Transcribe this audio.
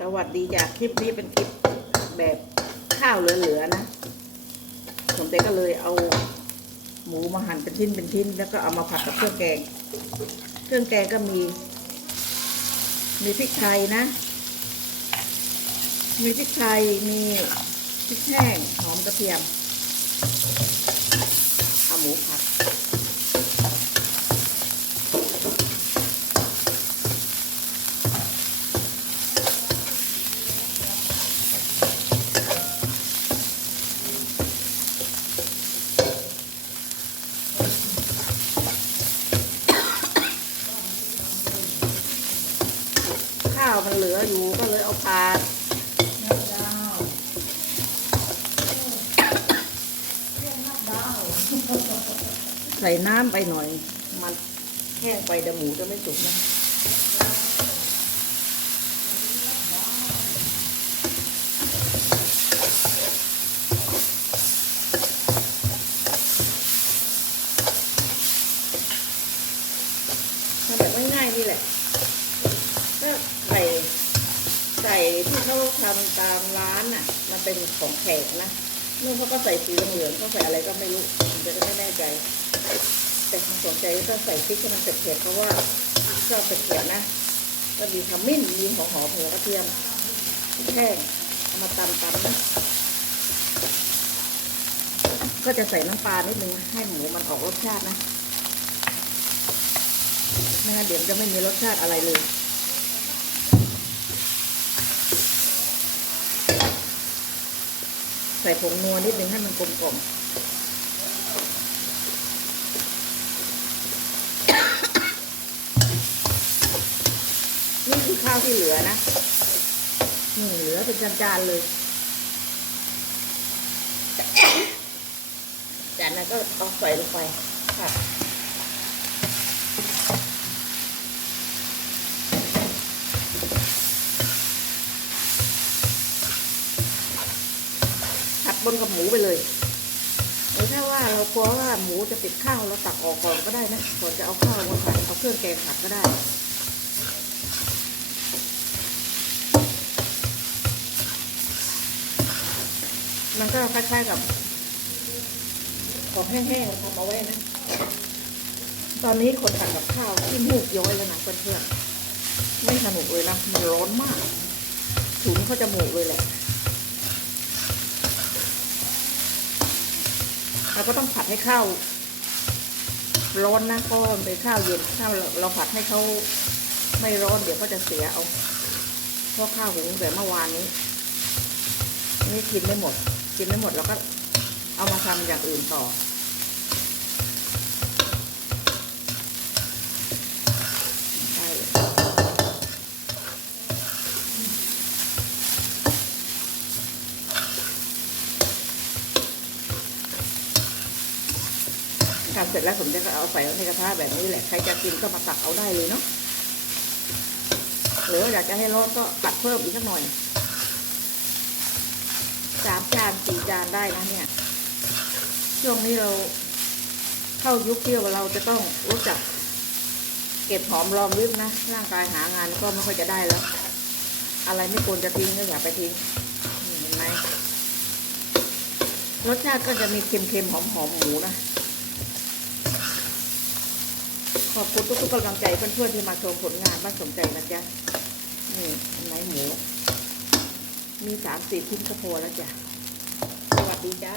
สวัสดีจ้ะคลิปนี้เป็นคลิปแบบข้าวเหลือๆนะผมเต้ก็เลยเอาหมูมาหั่นเป็นชิ้นเป็นชิ้น แล้วก็เอามาผัดกับเครื่องแกง เครื่องแกงก็มี มีพริกไทยนะ มีพริกไทยมีพริกแห้งหอมกระเทียมเอาหมูผัด ข้าวมันเหลืออยู่ก็เลยเอาผัดใส่น้ำไปหน่อย มันแห้งไปเดาหมูจะไม่สุกนะ ทำแบบง่ายๆนี่แหละ ก็ใส่ใส่ ที่เขาทำตามร้านน่ะ มันเป็นของแขกนะนู่นเขาก็ใส่สีเหลืองเขาใส่อะไรก็ไม่รู้ผมจะไม่แน่ใจ แต่ความสนใจก็ใส่พริกให้มันเผ็ดๆเพราะว่าชอบเผ็ดๆนะก็มีขมิ้นมีหัวหอมหัวกระเทียมแห้งเอามาตำๆนะก็จะใส่น้ำปลานิดนึงให้หมูมันออกรสชาตินะไม่งั้นเดี๋ยวจะไม่มีรสชาติอะไรเลย ใส่ผงนัวนิดนึงให้มันกลมกล่อมนี่คือข้าวที่เหลือนะนี่เหลือเป็นจานๆเลย จานนั้นก็เอาใส่ลงไปค่ะ บนกับหมูไปเลยหรือถ้าว่าเรากลัวว่าหมูจะติดข้าวเราตักออกก่อนก็ได้นะก่อนจะเอาข้าวมาผัดเอาเครื่องแกงผัดก็ได้มันก็คล้ายๆกับของแห้งๆทำเอาไว้นะ ตอนนี้คนผัดกับข้าวที่มูกย้อยแล้วนะเพื่อนๆไม่สนุกเลยนะมันร้อนมากถุงเขาจะหมูกเลยแหละ เราก็ต้องผัดให้ข้าวร้อนนะเพราะมันเป็นข้าวเย็นข้าเราเราผัดให้เขาไม่ร้อนเดี๋ยวก็จะเสียเอาเพราะข้าวหุงแต่เมื่อวานนี้นี่กินไม่หมด กินไม่หมดเราก็เอามาทำอย่างอื่นต่อ ใช่เลย ทำเสร็จแล้วผมจะเอาใส่ในกระทะแบบนี้แหละ ใครจะกินก็มาตักเอาได้เลยเนาะ หรืออยากจะให้ร้อนก็ตัดเพิ่มอีกสักหน่อย สามจานสี่จานได้นะเนี่ย ช่วงนี้เราเข้ายุคที่เราจะต้องรู้จัก เก็บหอมรอมริบนะ ร่างกายหางานก็ไม่ค่อยจะได้แล้ว อะไรไม่ควรจะทิ้งก็อย่าไปทิ้ง เห็นไหมรสชาติก็จะมีเค็มๆหอมๆหมูนะ ข อบคุณทุกๆกำลังใจเพื่อนๆที่มาชมผลงานบ้านสมใจนะจ๊ะนี่ไหนไหมหมู มีสามสี่ชิ้นก็พอแล้วจ้ะ สวัสดีจ้า